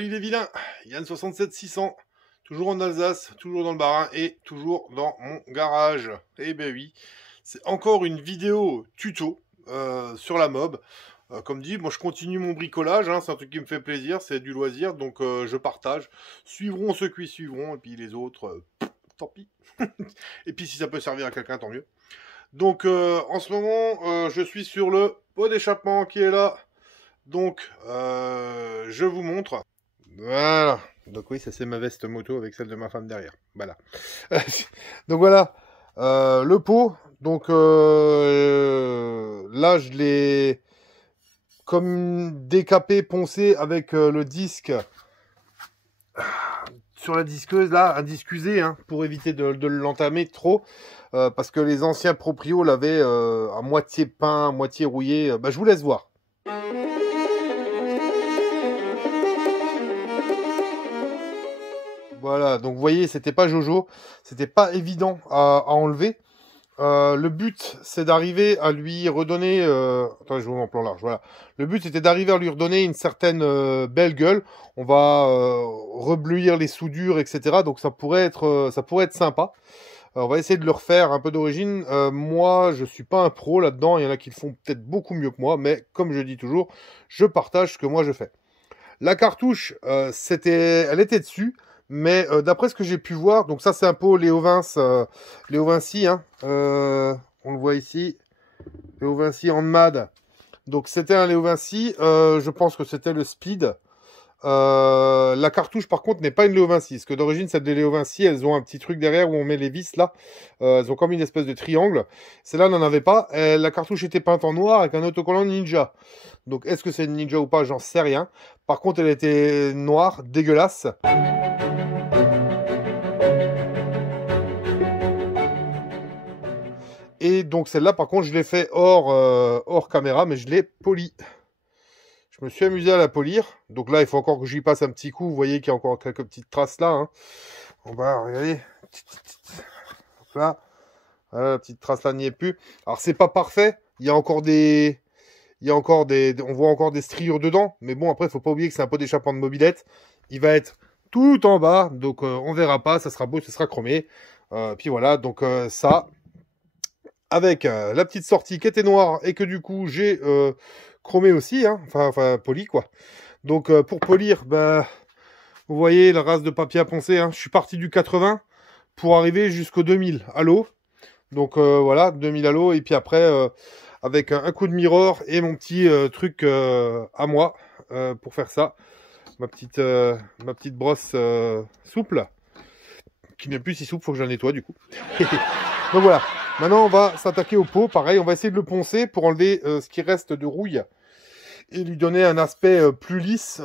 Salut les vilains, Yann 67 600, toujours en Alsace, toujours dans le Bas-Rhin et toujours dans mon garage. Eh ben oui, c'est encore une vidéo tuto sur la mob. Comme dit, moi je continue mon bricolage, hein, c'est un truc qui me fait plaisir, c'est du loisir, donc je partage. Suivront ceux qui suivront, et puis les autres, tant pis. Et puis si ça peut servir à quelqu'un, tant mieux. Donc en ce moment, je suis sur le pot d'échappement qui est là. Donc, je vous montre. Voilà. Donc oui, ça c'est ma veste moto avec celle de ma femme derrière. Voilà. Donc voilà, le pot. Donc là, je l'ai comme décapé, poncé avec le disque sur la disqueuse là, un disque usé, hein, pour éviter de l'entamer trop. Parce que les anciens proprios l'avaient à moitié peint, à moitié rouillé. Je vous laisse voir. Voilà, donc vous voyez, c'était pas Jojo, c'était pas évident à enlever. Le but, c'est d'arriver à lui redonner... Attends, je vous mets en plan large, voilà. Le but, c'était d'arriver à lui redonner une certaine belle gueule. On va reblouir les soudures, etc. Donc ça pourrait être sympa. On va essayer de le refaire un peu d'origine. Moi, je suis pas un pro là-dedans. Il y en a qui le font peut-être beaucoup mieux que moi. Mais comme je dis toujours, je partage ce que moi je fais. La cartouche, elle était dessus. Mais d'après ce que j'ai pu voir, donc ça c'est un pot Léo Vinci, hein, on le voit ici, Léo Vinci en MAD. Donc c'était un Léo Vinci, je pense que c'était le Speed. La cartouche par contre n'est pas une Léo Vinci, parce que d'origine celle des Léo Vinci, elles ont un petit truc derrière où on met les vis là, elles ont comme une espèce de triangle. Celle-là n'en avait pas, la cartouche était peinte en noir avec un autocollant Ninja. Donc est-ce que c'est une Ninja ou pas, j'en sais rien. Par contre elle était noire, dégueulasse. Et donc celle-là, par contre, je l'ai fait hors caméra, mais je l'ai polie. Je me suis amusé à la polir. Donc là, il faut encore que j'y passe un petit coup. Vous voyez qu'il y a encore quelques petites traces là. Hein. On va regarder. Là. Voilà, la petite trace là n'y est plus. Alors c'est pas parfait. Il y a encore des... On voit encore des striures dedans. Mais bon, après, il faut pas oublier que c'est un pot d'échappement de mobilette. Il va être tout en bas. Donc on verra pas. Ça sera beau, ça sera chromé. Puis voilà, donc ça... Avec la petite sortie qui était noire et que du coup j'ai chromé aussi, hein, enfin poli quoi. Donc pour polir, vous voyez la race de papier à poncer, hein, je suis parti du 80 pour arriver jusqu'au 2000 à l'eau. Donc voilà, 2000 à l'eau et puis après avec un coup de mirror et mon petit truc à moi pour faire ça. Ma petite brosse souple, qui n'est plus si souple, faut que je la nettoie du coup. Donc voilà, maintenant on va s'attaquer au pot, pareil, on va essayer de le poncer pour enlever ce qui reste de rouille et lui donner un aspect plus lisse,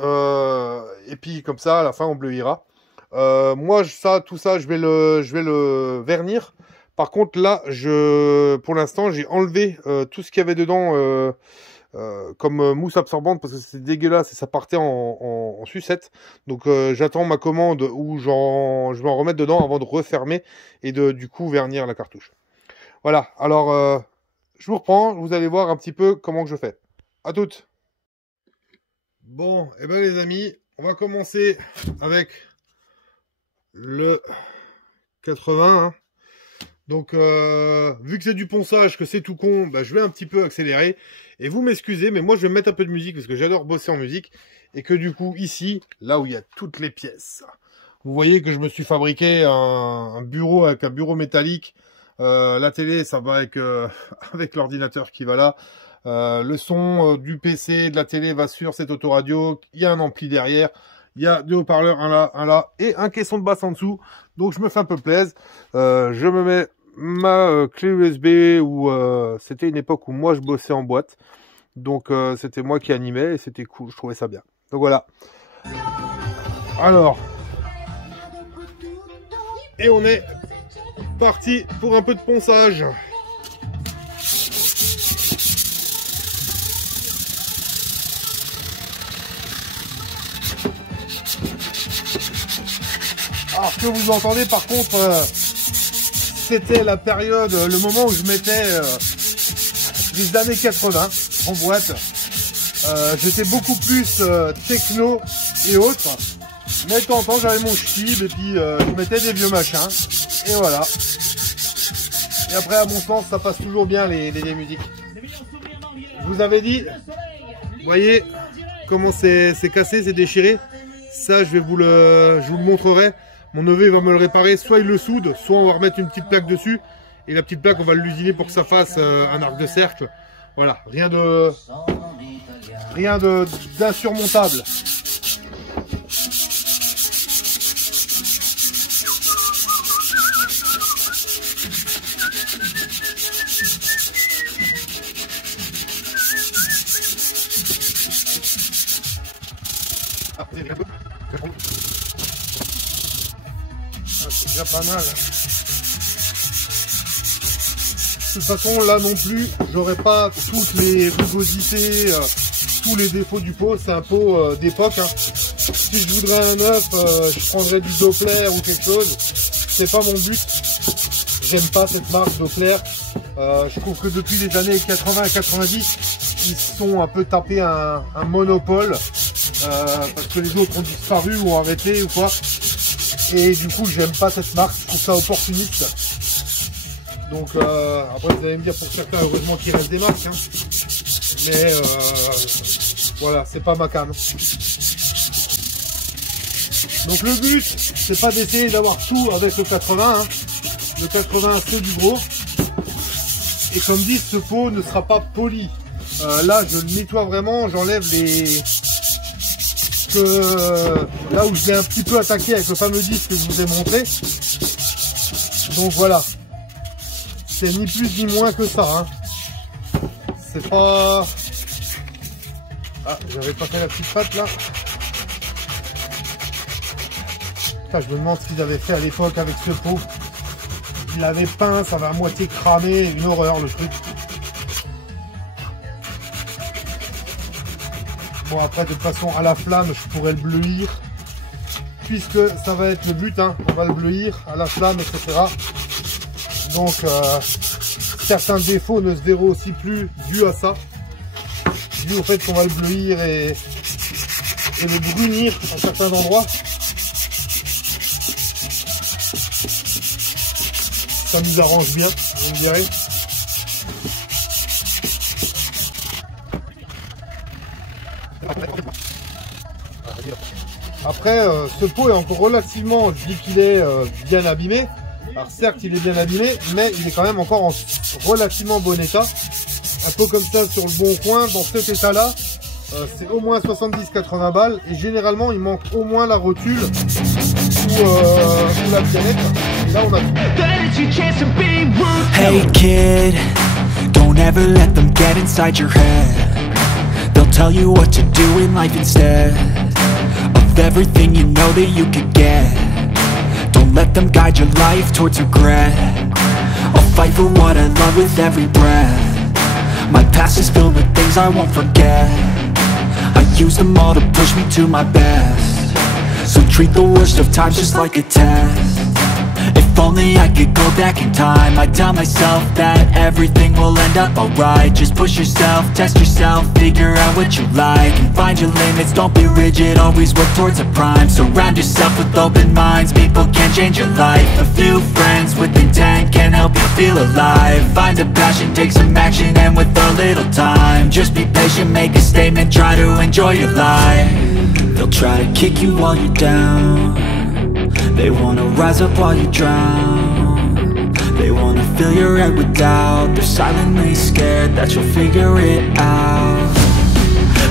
et puis comme ça à la fin on bleuira. Moi tout ça je vais le vernir. Par contre là, pour l'instant j'ai enlevé tout ce qu'il y avait dedans comme mousse absorbante parce que c'était dégueulasse et ça partait en sucette. Donc j'attends ma commande où je vais en remettre dedans avant de refermer et du coup vernir la cartouche. Voilà, alors je vous reprends, vous allez voir un petit peu comment que je fais. À toutes. Bon, et ben les amis, on va commencer avec le 80. Hein. Donc, vu que c'est du ponçage, que c'est tout con, je vais un petit peu accélérer. Et vous m'excusez, mais moi je vais mettre un peu de musique parce que j'adore bosser en musique. Et que du coup, ici, là où il y a toutes les pièces, vous voyez que je me suis fabriqué un bureau avec un bureau métallique. La télé, ça va avec, avec l'ordinateur qui va là. Le son du PC, de la télé va sur cette autoradio. Il y a un ampli derrière. Il y a deux haut-parleurs, un là, et un caisson de basse en dessous. Donc je me fais un peu plaisir. Je me mets ma clé USB où c'était une époque où moi je bossais en boîte. Donc c'était moi qui animais et c'était cool, je trouvais ça bien. Donc voilà. Alors. Et on est parti pour un peu de ponçage. Alors ce que vous entendez par contre, c'était la période, le moment où je mettais les années 80 en boîte. J'étais beaucoup plus techno et autres. Mais de temps en temps, j'avais mon Stib et puis je mettais des vieux machins. Et voilà. Et après, à mon sens, ça passe toujours bien les vieilles musiques. Je vous avais dit, vous voyez comment c'est cassé, c'est déchiré. Ça, je vous le montrerai. Mon neveu, il va me le réparer. Soit il le soude, soit on va remettre une petite plaque dessus. Et la petite plaque, on va l'usiner pour que ça fasse un arc de cercle. Voilà, rien d'insurmontable. C'est déjà pas mal. De toute façon, là non plus, j'aurais pas toutes les rugosités, tous les défauts du pot. C'est un pot d'époque. Hein. Si je voudrais un neuf, je prendrais du Doppler ou quelque chose. C'est pas mon but. J'aime pas cette marque Doppler. Je trouve que depuis les années 80 et 90, ils sont un peu tapés un monopole. Parce que les autres ont disparu ou arrêté ou quoi. Et du coup, j'aime pas cette marque. Je trouve ça opportuniste. Donc après vous allez me dire, pour certains heureusement qu'il reste des marques, hein. Mais voilà, c'est pas ma cam. Donc le but, c'est pas d'essayer d'avoir tout avec le 80, hein. Le 80 c'est du gros. Et comme dit, ce pot ne sera pas poli. Là je le nettoie vraiment, j'enlève les... là où je l'ai un petit peu attaqué avec le fameux disque que je vous ai montré. Donc voilà. C'est ni plus ni moins que ça, hein. C'est pas... Ah, j'avais pas fait la petite patte là. Putain, je me demande ce qu'ils avaient fait à l'époque avec ce pot. Ils l'avaient peint, ça va à moitié cramé, une horreur le truc. Bon après de toute façon à la flamme je pourrais le bleuir. Puisque ça va être le but, hein. On va le bleuir à la flamme, etc. Donc certains défauts ne se verront aussi plus dû à ça, dû au fait qu'on va le bleuir et le brunir à certains endroits. Ça nous arrange bien, vous me direz. Après, ce pot est encore relativement, je dis qu'il est bien abîmé. Alors certes il est bien abîmé, mais il est quand même encore en relativement bon état. Un pot comme ça sur le bon coin, dans cet état là, c'est au moins 70-80 balles. Et généralement il manque au moins la rotule ou la biellette. Et là on a tout. Hey kid, don't ever let them get inside your head. They'll tell you what to do in life instead of everything you know that you could get. Don't let them guide your life towards regret. I'll fight for what I love with every breath. My past is filled with things I won't forget. I use them all to push me to my best. So treat the worst of times just like a test. If only I could go back in time, I'd tell myself that everything will end up alright. Just push yourself, test yourself, figure out what you like, and find your limits, don't be rigid, always work towards a prime. Surround yourself with open minds, people can change your life. A few friends with intent can help you feel alive. Find a passion, take some action, and with a little time, just be patient, make a statement, try to enjoy your life. They'll try to kick you while you're down. They wanna rise up while you drown. They wanna fill your head with doubt. They're silently scared that you'll figure it out.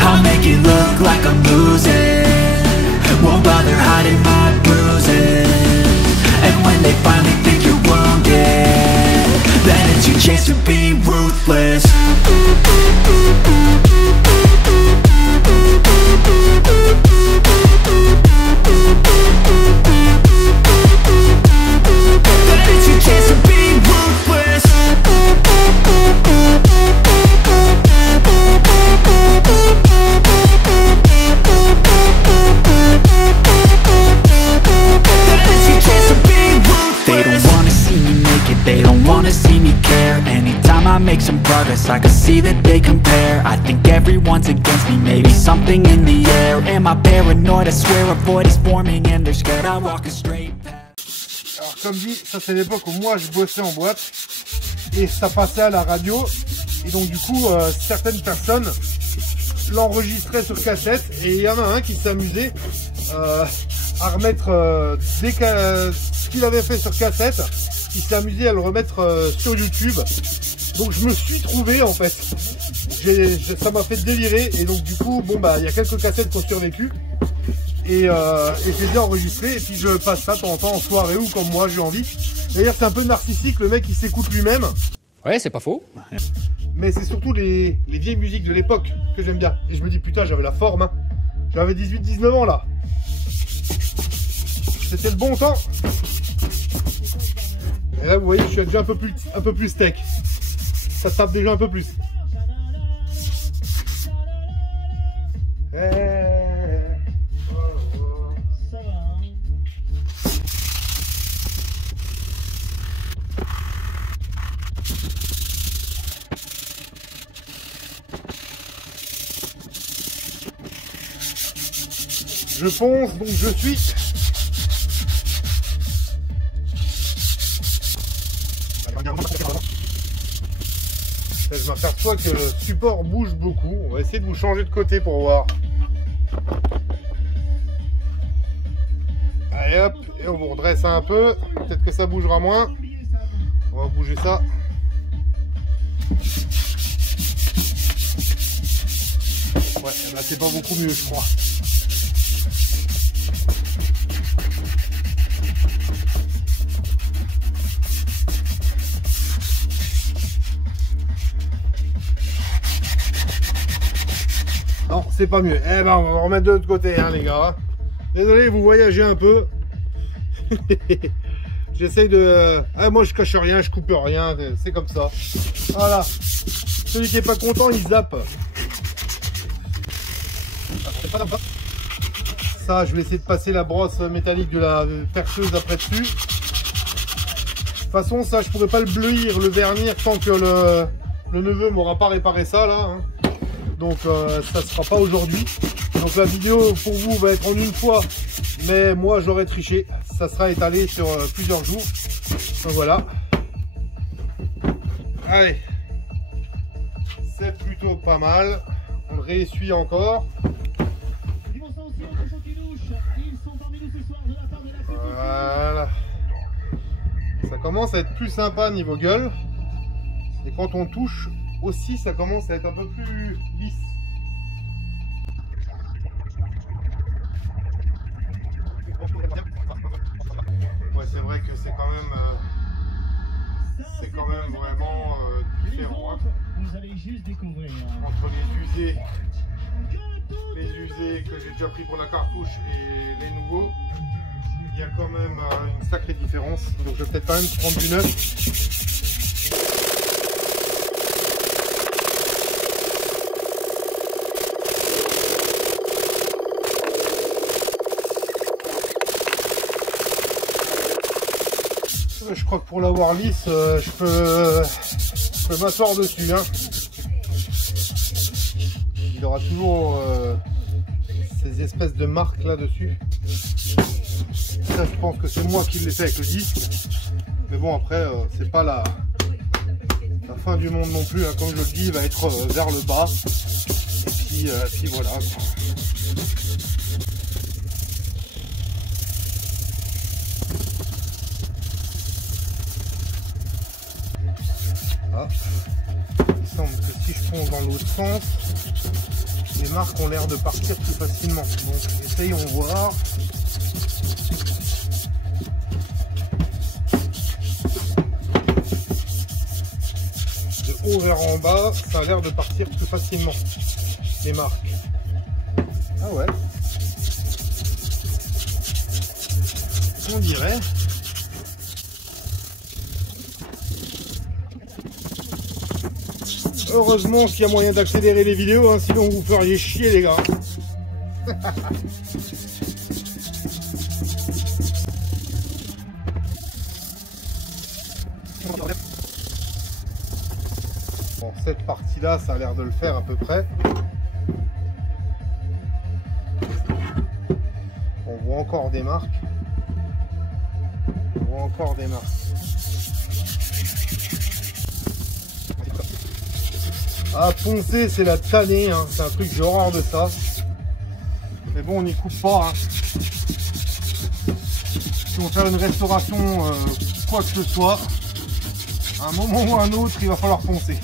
I'll make it look like I'm losing, won't bother hiding my bruises. And when they finally think you're wounded, then it's your chance to be ruthless. They don't wanna see me care. Anytime I make some progress, I can see that they compare. I think everyone's against me, maybe something in the air. Am I paranoid? I swear a void is forming and they're scared I walk a straight path. Alors comme dit, ça c'est l'époque où moi je bossais en boîte et ça passait à la radio et donc du coup certaines personnes l'enregistraient sur cassette et il y en a un qui s'amusait à remettre ce qu'il avait fait sur cassette, il s'est amusé à le remettre sur YouTube. Donc je me suis trouvé en fait, ça m'a fait délirer et donc du coup bon bah il y a quelques cassettes qui ont survécu et j'ai bien enregistré et puis je passe ça de temps en temps en soirée ou comme moi j'ai envie. D'ailleurs c'est un peu narcissique, le mec il s'écoute lui-même. Ouais, c'est pas faux. Mais c'est surtout les vieilles musiques de l'époque que j'aime bien. Et je me dis putain j'avais la forme hein. J'avais 18-19 ans là. C'était le bon temps. Et là vous voyez je suis déjà un peu plus steak. Ça tape déjà un peu plus. Je fonce, donc je suis. Je m'aperçois que le support bouge beaucoup. On va essayer de vous changer de côté pour voir. Allez hop, et on vous redresse un peu. Peut-être que ça bougera moins. On va bouger ça. Ouais, là c'est pas beaucoup mieux je crois. Non, c'est pas mieux. Eh ben, on va remettre de l'autre côté, hein, les gars. Désolé, vous voyagez un peu. J'essaye de... Ah, moi, je cache rien, je coupe rien. C'est comme ça. Voilà. Celui qui est pas content, il zappe. Ça, je vais essayer de passer la brosse métallique de la perceuse après dessus. De toute façon, ça, je pourrais pas le bleuir, le vernir, tant que le neveu m'aura pas réparé ça, là. Hein. Donc ça sera pas aujourd'hui. Donc la vidéo pour vous va être en une fois, mais moi j'aurais triché. Ça sera étalé sur plusieurs jours. Donc voilà. Allez, c'est plutôt pas mal. On le réessuie encore. Voilà. Ça commence à être plus sympa niveau gueule. Et quand on touche aussi, ça commence à être un peu plus lisse. Ouais, c'est vrai que c'est quand même vraiment différent hein. Vous allez juste découvrir entre les usés que j'ai déjà pris pour la cartouche et les nouveaux. Il y a quand même une sacrée différence. Donc je vais peut-être quand même prendre du neuf. Je crois que pour l'avoir lisse, je peux m'asseoir dessus. Hein. Il aura toujours ces espèces de marques là-dessus. Ça, je pense que c'est moi qui l'ai fait avec le disque. Mais bon, après, c'est pas la fin du monde non plus. Hein. Comme je le dis, il va être vers le bas. Et puis voilà. Ah. Il semble que si je fonce dans l'autre sens, les marques ont l'air de partir plus facilement. Donc essayons voir. De haut vers en bas, ça a l'air de partir plus facilement. Les marques. Ah ouais. On dirait. Heureusement qu'il y a moyen d'accélérer les vidéos, hein, sinon vous feriez chier les gars. Bon, cette partie-là, ça a l'air de le faire à peu près. On voit encore des marques. On voit encore des marques. Ah, poncer, c'est la tannée, hein. C'est un truc, j'ai horreur de ça. Mais bon, on n'y coupe pas. Hein. Si on fait une restauration, quoi que ce soit, à un moment ou à un autre, il va falloir poncer.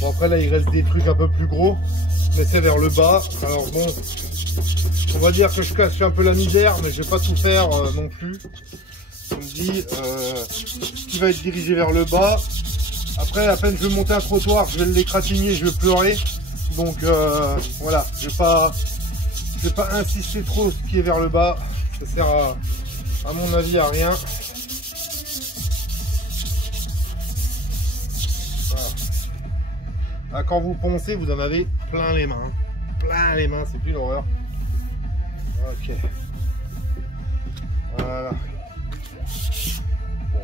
Bon, après là, il reste des trucs un peu plus gros, mais c'est vers le bas. Alors bon, on va dire que je cache un peu la misère, mais je vais pas tout faire non plus. On me dit qui va être dirigé vers le bas. Après, à peine je vais monter un trottoir, je vais l'égratigner, je vais pleurer. Donc voilà, je vais pas insister trop sur ce qui est vers le bas. Ça sert à mon avis à rien. Voilà. Là, quand vous poncez, vous en avez plein les mains. Plein les mains, c'est plus l'horreur. Ok. Voilà. Bon.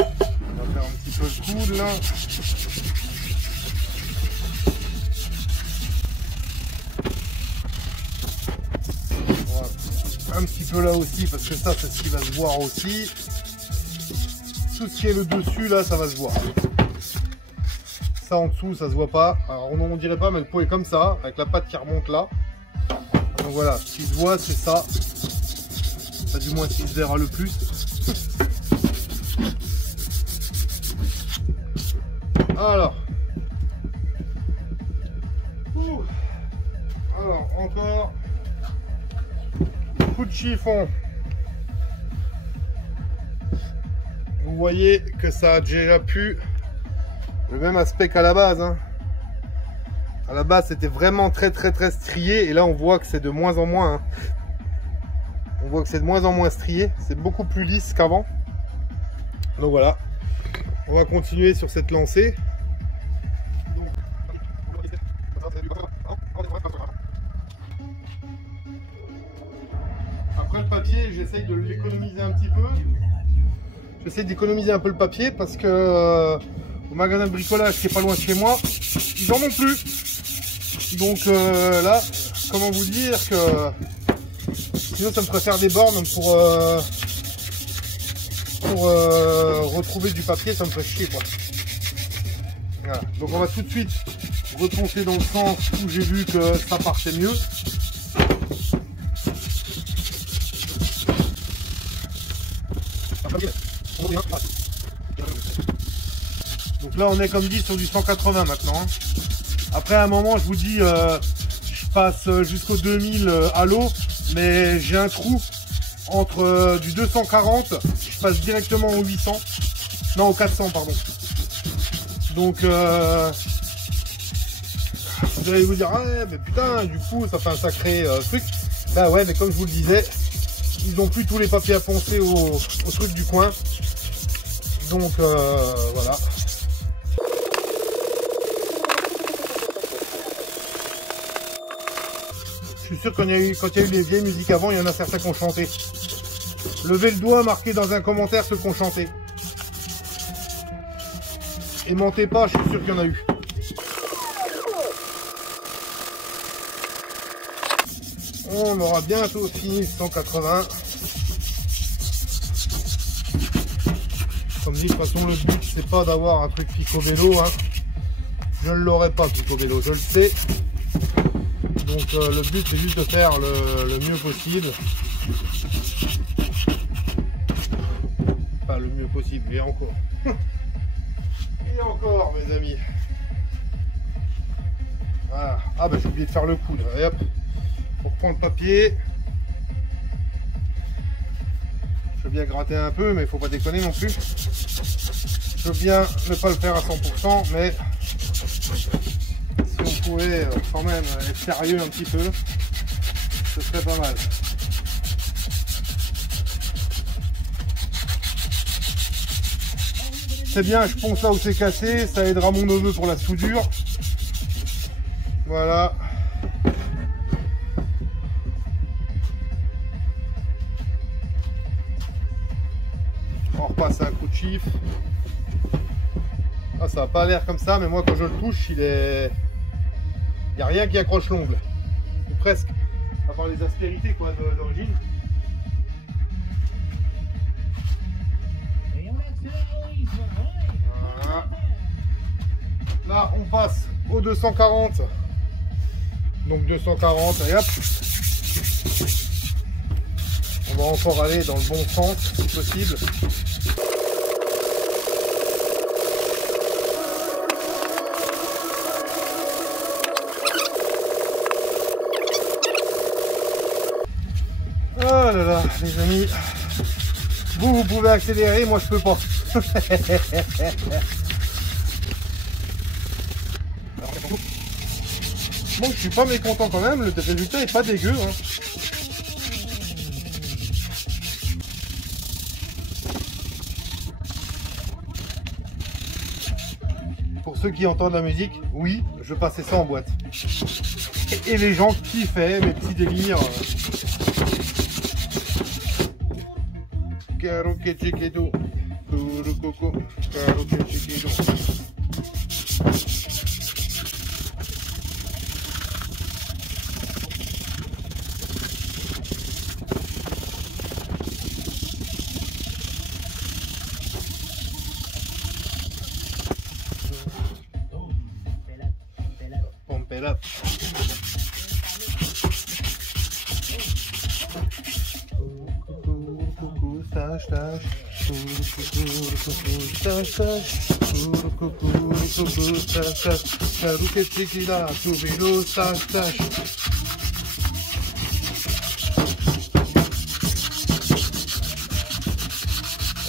On va faire un petit peu le coude là. Voilà. Un petit peu là aussi, parce que ça, c'est ce qui va se voir aussi. Tout ce qui est le dessus là, ça va se voir. Ça en dessous, ça se voit pas. Alors on dirait pas, mais le pot est comme ça, avec la patte qui remonte là. Donc voilà, ce qui se voit, c'est ça. Ça, du moins, ce qui se verra le plus. Alors. Alors, encore. Coup de chiffon. Vous voyez que ça a déjà pu le même aspect qu'à la base. Hein. À la base, c'était vraiment très strié. Et là, on voit que c'est de moins en moins. Hein. On voit que c'est de moins en moins strié. C'est beaucoup plus lisse qu'avant. Donc voilà. On va continuer sur cette lancée. Après le papier, j'essaye de l'économiser un petit peu. J'essaie d'économiser un peu le papier parce que au magasin de bricolage qui est pas loin de chez moi, ils en ont plus. Donc là, comment vous dire que sinon ça me ferait faire des bornes pour retrouver du papier, ça me ferait chier quoi. Voilà. Donc on va tout de suite reponcer dans le sens où j'ai vu que ça partait mieux. Donc là on est comme dit sur du 180 maintenant. Hein. Après à un moment je vous dis je passe jusqu'au 2000 à l'eau, mais j'ai un trou entre du 240, je passe directement au 800, non au 400 pardon. Donc vous allez vous dire ah ouais, mais putain du coup ça fait un sacré truc. Bah ouais, mais comme je vous le disais, ils n'ont plus tous les papiers à poncer au truc du coin. Donc voilà. Je suis sûr quand il y a eu les vieilles musiques avant, il y en a certains qui ont chanté. Levez le doigt, marquez dans un commentaire ceux qui ont chanté. Et mentez pas, je suis sûr qu'il y en a eu. On aura bientôt fini le 180. Comme dit, de toute façon, le but, c'est pas d'avoir un truc Picobello. Hein. Je ne l'aurai pas, Picobello, je le sais. Donc, le but, c'est juste de faire le mieux possible. Enfin, le mieux possible, et encore. Et encore, mes amis. Voilà. Ah, bah, j'ai oublié de faire le coude. Allez, hop. Pour prendre le papier. Je veux bien gratter un peu, mais il faut pas déconner non plus. Je veux bien ne pas le faire à 100%, mais si on pouvait quand même être sérieux un petit peu, ce serait pas mal. C'est bien, je ponce là où c'est cassé, ça aidera mon neveu pour la soudure. Voilà. va repasser un coup de chiffre. Ah, ça n'a pas l'air comme ça, mais moi quand je le touche, il n'y a rien qui accroche l'ongle. Ou presque. À part les aspérités quoi d'origine. Voilà. Là on passe au 240. Donc 240 et hop. On va encore aller dans le bon sens si possible. Oh là là, les amis, vous pouvez accélérer, moi je peux pas. Bon, je suis pas mécontent quand même, le résultat est pas dégueu. Hein. Pour ceux qui entendent la musique, oui, je passais ça en boîte. Et les gens kiffaient mes petits délires. Caro que chiquito, puro coco, caro que chiquito. Pump it up.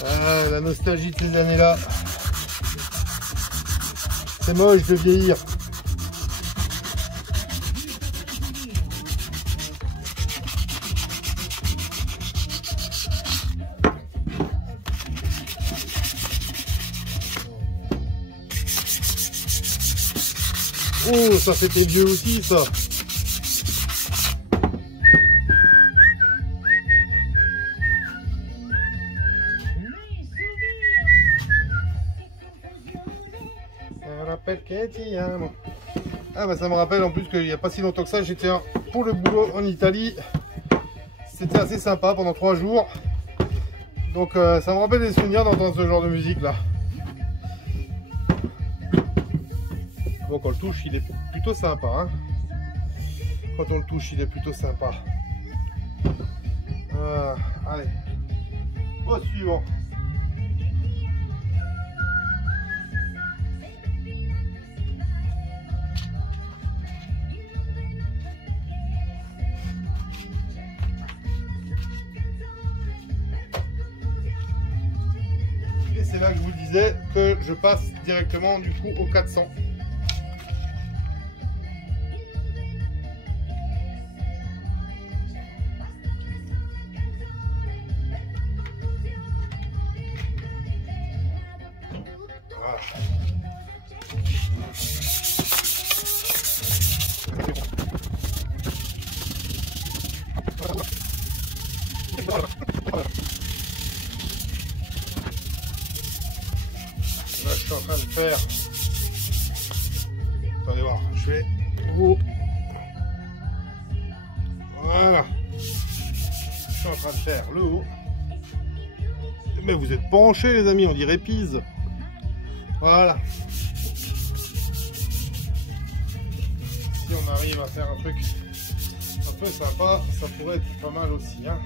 Ah, la nostalgie de ces années-là. C'est moche de vieillir. Oh, ça c'était vieux aussi, ça. Ça rappelle Kettiamo. Ah bah ça me rappelle en plus qu'il n'y a pas si longtemps que ça, j'étais pour le boulot en Italie. C'était assez sympa pendant 3 jours. Donc ça me rappelle des souvenirs d'entendre ce genre de musique là. Bon, quand on le touche, il est plutôt sympa. Hein. Quand on le touche, il est plutôt sympa. Allez. Au suivant. Et c'est là que je vous disais que je passe directement du coup au 400. Là, je suis en train de faire. Attendez voir, je fais. Voilà. Je suis en train de faire le haut. Mais vous êtes penchés, les amis, on dirait Pise. Voilà. Si on arrive à faire un truc un peu sympa, ça pourrait être pas mal aussi. Hein.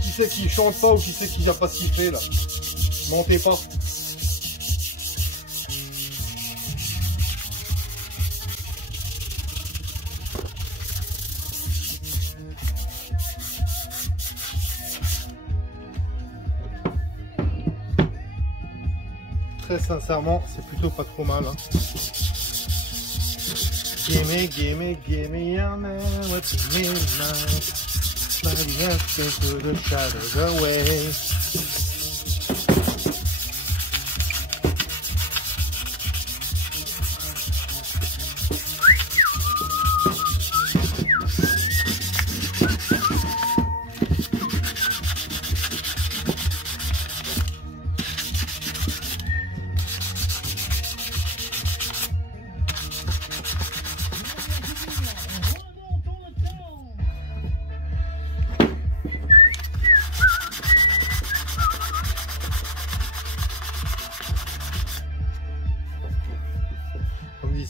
Qui c'est qui chante pas ou qui c'est qui n'a pas sifflé là? Mentez pas. Très sincèrement, c'est plutôt pas trop mal. Hein. Gimme, gimme, gimme your man with the midnight. Sliding up into the shadows away.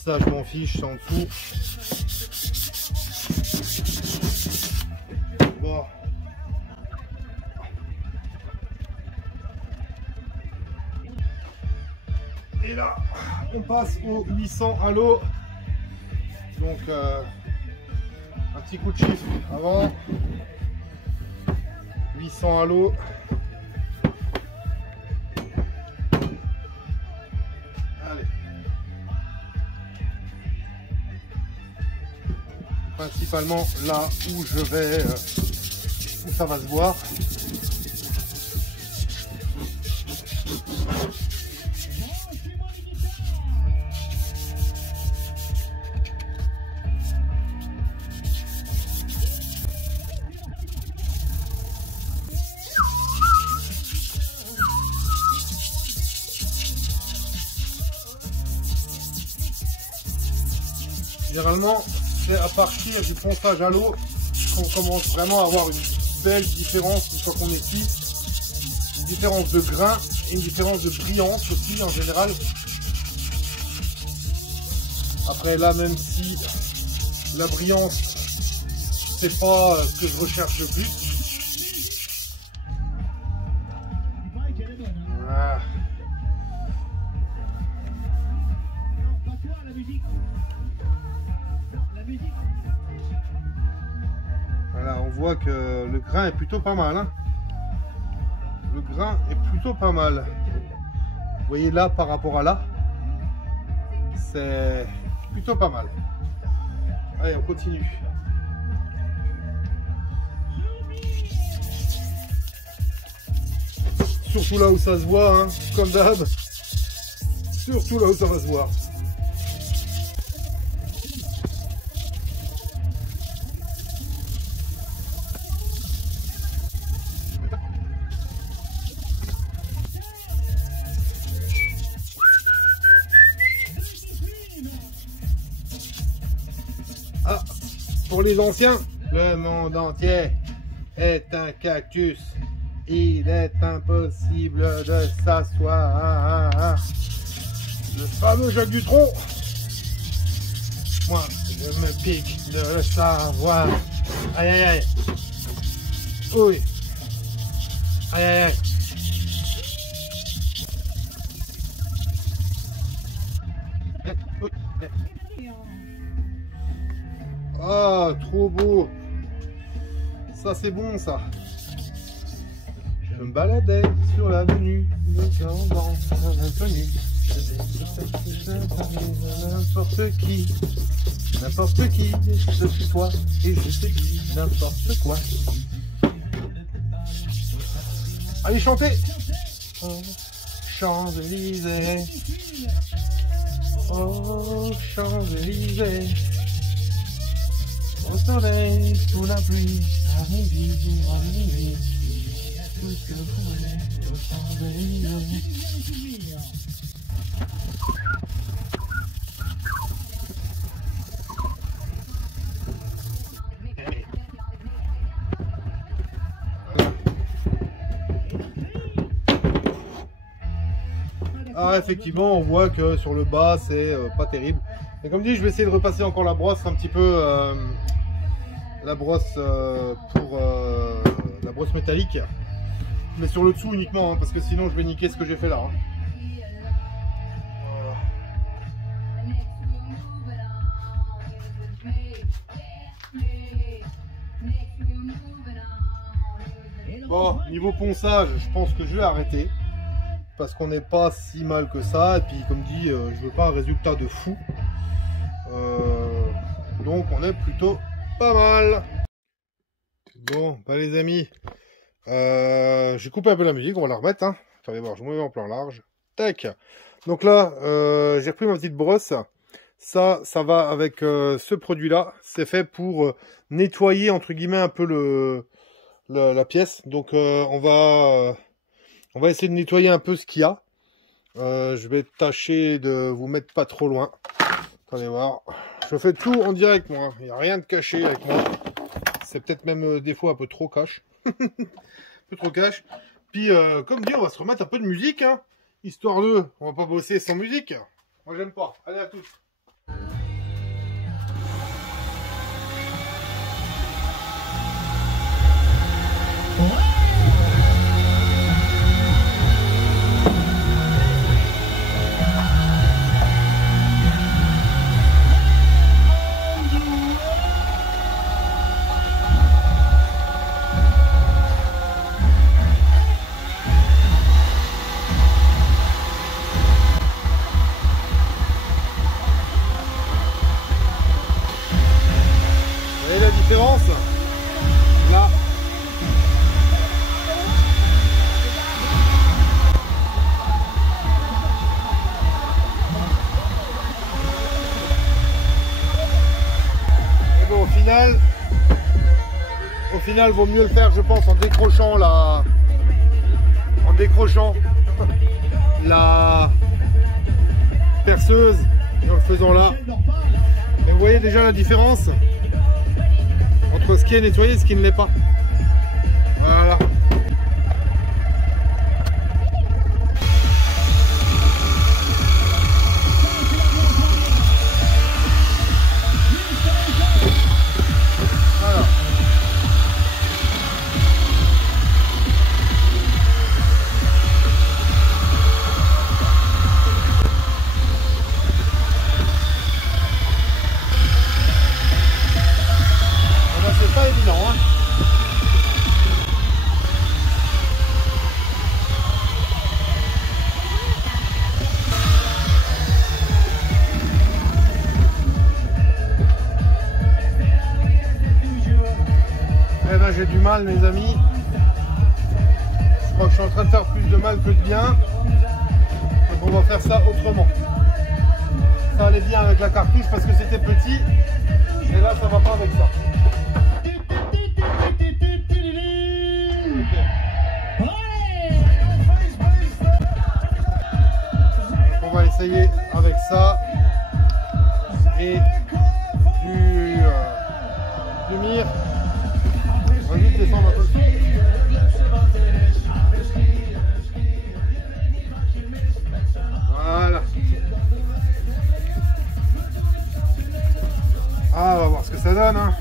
ça, je m'en fiche, c'est en dessous. Bon. Et là, on passe au 800 à l'eau. Donc, un petit coup de chiffre avant. 800 à l'eau. Allez. Principalement là où je vais, où ça va se voir. Généralement, c'est à partir du ponçage à l'eau qu'on commence vraiment à avoir une belle différence une fois qu'on est ici. Une différence de grain et une différence de brillance aussi en général. Après là, même si la brillance, c'est pas ce que je recherche le plus. Voilà. Voilà, on voit que le grain est plutôt pas mal. Hein. Le grain est plutôt pas mal. Vous voyez là par rapport à là, c'est plutôt pas mal. Allez, on continue. Surtout là où ça se voit, hein, comme d'hab. Surtout là où ça va se voir. Ah, pour les anciens, le monde entier est un cactus. Il est impossible de s'asseoir. Le fameux Jacques Dutronc. Moi, je me pique de le savoir. Aïe aïe aïe. Oui. Aïe aïe aïe. Ah, trop beau. Ça, c'est bon, ça. Je me baladais sur l'avenue, dans l'inconnu. N'importe qui, je suis toi, et je te dis n'importe quoi. Allez, chantez. Oh, Champs-Élysées. Oh, Champs-Élysées. Au soleil, sous la pluie, à midi, tout ce que vous voulez, au Champs-Élysées. Ah, effectivement, on voit que sur le bas, c'est pas terrible. Et comme dit, je vais essayer de repasser encore la brosse un petit peu, la brosse pour la brosse métallique, mais sur le dessous uniquement, hein, parce que sinon je vais niquer ce que j'ai fait là. Hein. Bon, niveau ponçage, je pense que je vais arrêter. Parce qu'on n'est pas si mal que ça. Et puis, comme dit, je veux pas un résultat de fou. Donc, on est plutôt pas mal. Bon, bah les amis. J'ai coupé un peu la musique. On va la remettre. Hein. Attendez voir, je me mets en plan large. Tac. Donc là, j'ai repris ma petite brosse. Ça va avec ce produit-là. C'est fait pour nettoyer, entre guillemets, un peu la pièce. Donc, on va essayer de nettoyer un peu ce qu'il y a. Je vais tâcher de vous mettre pas trop loin. Attendez voir. Je fais tout en direct, moi. Il n'y a rien de caché avec moi. C'est peut-être même des fois un peu trop cash. Un peu trop cash. Puis, comme dit, on va se remettre un peu de musique. Hein, histoire de... On va pas bosser sans musique. Moi, j'aime pas. Allez, à tous. final, vaut mieux le faire, je pense, en décrochant la perceuse et en le faisant là. Et vous voyez déjà la différence entre ce qui est nettoyé et ce qui ne l'est pas. Voilà. J'ai du mal, mes amis. Je crois que je suis en train de faire plus de mal que de bien. Donc on va faire ça autrement. Ça allait bien avec la cartouche parce que c'était petit. Et là, ça va pas avec ça. On va essayer avec ça. Et du mire. On va juste descendre un peu. Voilà. Ah, on va voir ce que ça donne, hein.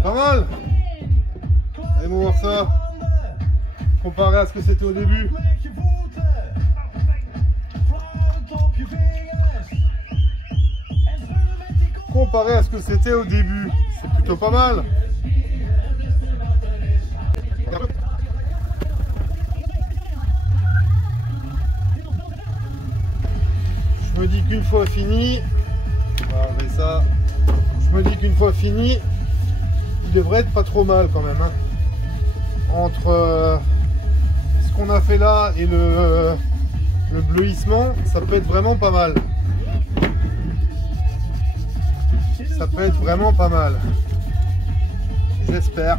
Pas mal. Allez, on va voir ça. Comparé à ce que c'était au début. Comparé à ce que c'était au début, c'est plutôt pas mal. Je me dis qu'une fois fini, on va enlever ça. Je me dis qu'une fois fini, il devrait être pas trop mal quand même, hein. Entre ce qu'on a fait là et le bleuissement, ça peut être vraiment pas mal. Ça peut être vraiment pas mal. J'espère.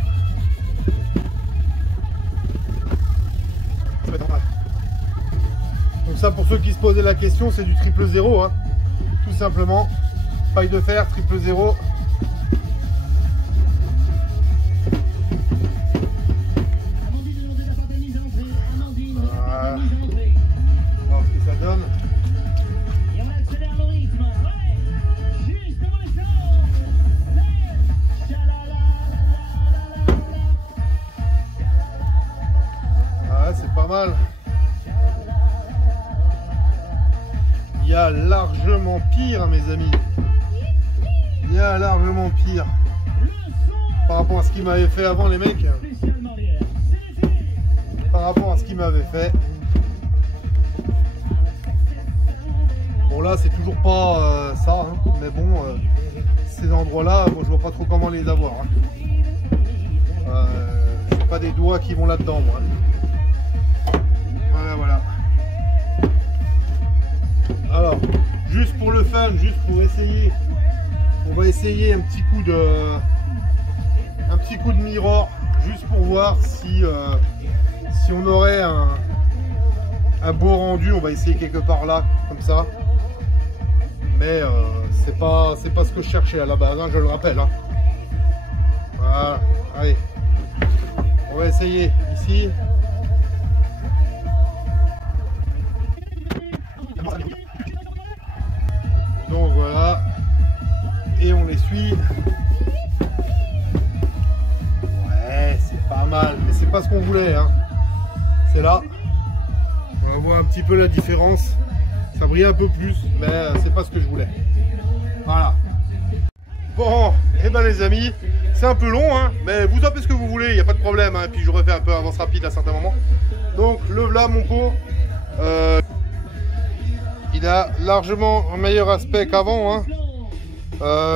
Donc ça, pour ceux qui se posaient la question, c'est du 000, hein. Tout simplement. Paille de fer, 000. Mal. Il y a largement pire, hein, mes amis. Il y a largement pire par rapport à ce qu'ils m'avaient fait avant, les mecs. Par rapport à ce qu'ils m'avaient fait. Bon, là c'est toujours pas ça, hein, mais bon, ces endroits là, bon, je vois pas trop comment les avoir, hein. J'ai pas des doigts qui vont là dedans, moi. Voilà. Alors, juste pour le fun, juste pour essayer, on va essayer un petit coup de mirror, juste pour voir si on aurait un beau rendu. On va essayer quelque part là, comme ça. Mais c'est pas ce que je cherchais à la base, hein, je le rappelle, hein. Voilà, allez, on va essayer ici. Donc voilà, et on essuie. Ouais, c'est pas mal, mais c'est pas ce qu'on voulait, hein. C'est là, on va voir un petit peu la différence. Ça brille un peu plus, mais c'est pas ce que je voulais. Voilà. Bon, et ben les amis, c'est un peu long, hein, mais vous tapez ce que vous voulez, il n'y a pas de problème, hein, et puis je refais un peu avance rapide à certains moments. Donc le voilà mon pot. Il a largement un meilleur aspect qu'avant, hein.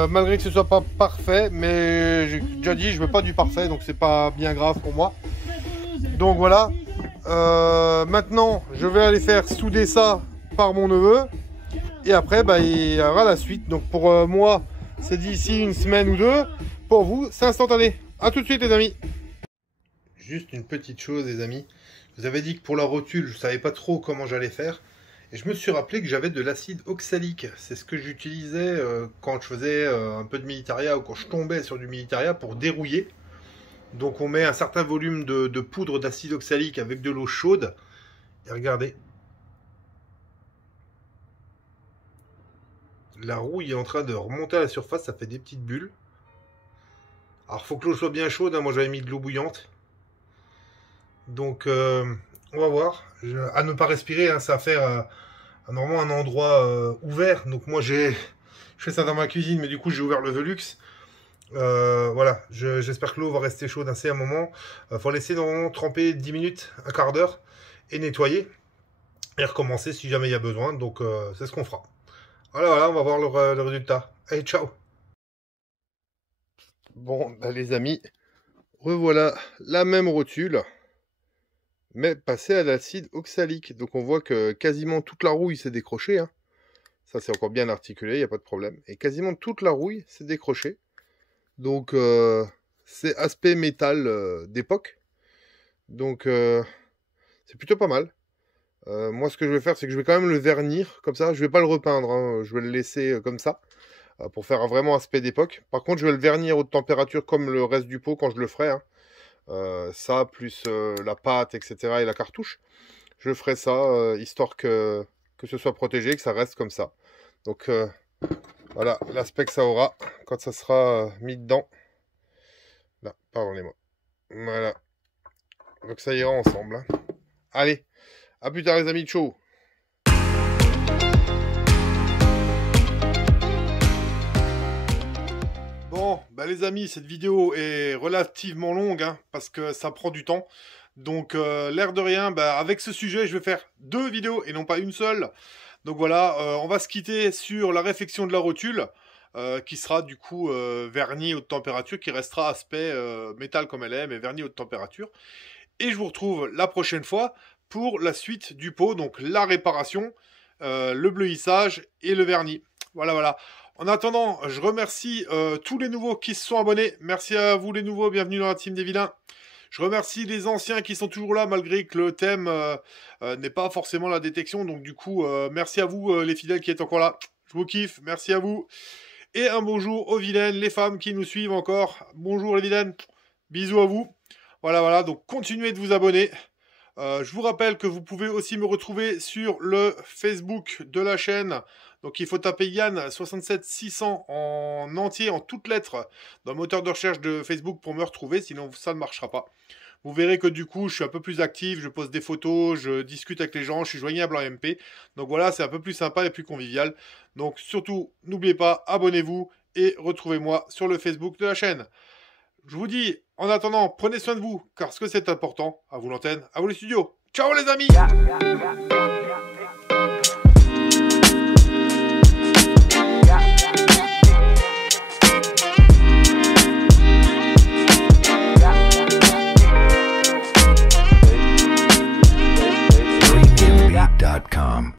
Malgré que ce soit pas parfait, mais j'ai déjà dit je veux pas du parfait, donc c'est pas bien grave pour moi. Donc voilà. Maintenant je vais aller faire souder ça par mon neveu, et après bah, il y aura la suite. Donc pour moi c'est d'ici une semaine ou deux, pour vous c'est instantané. A tout de suite les amis. Juste une petite chose les amis, je vous avais dit que pour la rotule je savais pas trop comment j'allais faire. Et je me suis rappelé que j'avais de l'acide oxalique. C'est ce que j'utilisais quand je faisais un peu de militaria ou quand je tombais sur du militaria pour dérouiller. Donc on met un certain volume de poudre d'acide oxalique avec de l'eau chaude. Et regardez. La rouille est en train de remonter à la surface, ça fait des petites bulles. Alors il faut que l'eau soit bien chaude, hein. Moi j'avais mis de l'eau bouillante. Donc on va voir. À ne pas respirer, hein, ça va faire normalement un endroit ouvert. Donc moi je fais ça dans ma cuisine, mais du coup j'ai ouvert le Velux. Voilà, j'espère que l'eau va rester chaude assez un moment. Faut laisser normalement tremper 10 minutes, un quart d'heure, et nettoyer. Et recommencer si jamais il y a besoin. Donc c'est ce qu'on fera. Voilà, on va voir le résultat. Allez, ciao. Bon, bah, les amis, revoilà la même rotule, mais passée à l'acide oxalique. Donc on voit que quasiment toute la rouille s'est décrochée, hein. Ça c'est encore bien articulé, il n'y a pas de problème. Et quasiment toute la rouille s'est décrochée. Donc c'est aspect métal d'époque. Donc c'est plutôt pas mal. Moi ce que je vais faire c'est que je vais quand même le vernir comme ça. Je vais pas le repeindre, hein. Je vais le laisser comme ça pour faire un vraiment aspect d'époque. Par contre je vais le vernir haute température comme le reste du pot quand je le ferai, hein. Ça plus la pâte etc et la cartouche. Je ferai ça histoire que ce soit protégé, que ça reste comme ça. Donc voilà l'aspect que ça aura quand ça sera mis dedans. Là, pardonnez-moi. Voilà. Donc ça ira ensemble, hein. Allez, à plus tard les amis, ciao. Bon, bah les amis, cette vidéo est relativement longue, hein, parce que ça prend du temps. Donc l'air de rien, bah, avec ce sujet, je vais faire 2 vidéos et non pas une seule. Donc voilà, on va se quitter sur la réfection de la rotule. Qui sera du coup verni haute température, qui restera aspect métal comme elle est, mais verni haute température. Et je vous retrouve la prochaine fois pour la suite du pot, donc la réparation, le bleuissage et le vernis. Voilà. En attendant, je remercie tous les nouveaux qui se sont abonnés. Merci à vous les nouveaux, bienvenue dans la team des vilains. Je remercie les anciens qui sont toujours là, malgré que le thème n'est pas forcément la détection. Donc du coup, merci à vous les fidèles qui êtes encore là. Je vous kiffe, merci à vous. Et un bonjour aux vilaines, les femmes qui nous suivent encore. Bonjour les vilaines, bisous à vous. Voilà, donc continuez de vous abonner. Je vous rappelle que vous pouvez aussi me retrouver sur le Facebook de la chaîne. Donc il faut taper Yann 67600 en entier, en toutes lettres, dans le moteur de recherche de Facebook pour me retrouver, sinon ça ne marchera pas. Vous verrez que du coup, je suis un peu plus actif, je poste des photos, je discute avec les gens, je suis joignable en MP. Donc voilà, c'est un peu plus sympa et plus convivial. Donc surtout, n'oubliez pas, abonnez-vous et retrouvez-moi sur le Facebook de la chaîne. Je vous dis, en attendant, prenez soin de vous, car ce que c'est important, à vous l'antenne, à vous les studios. Ciao les amis!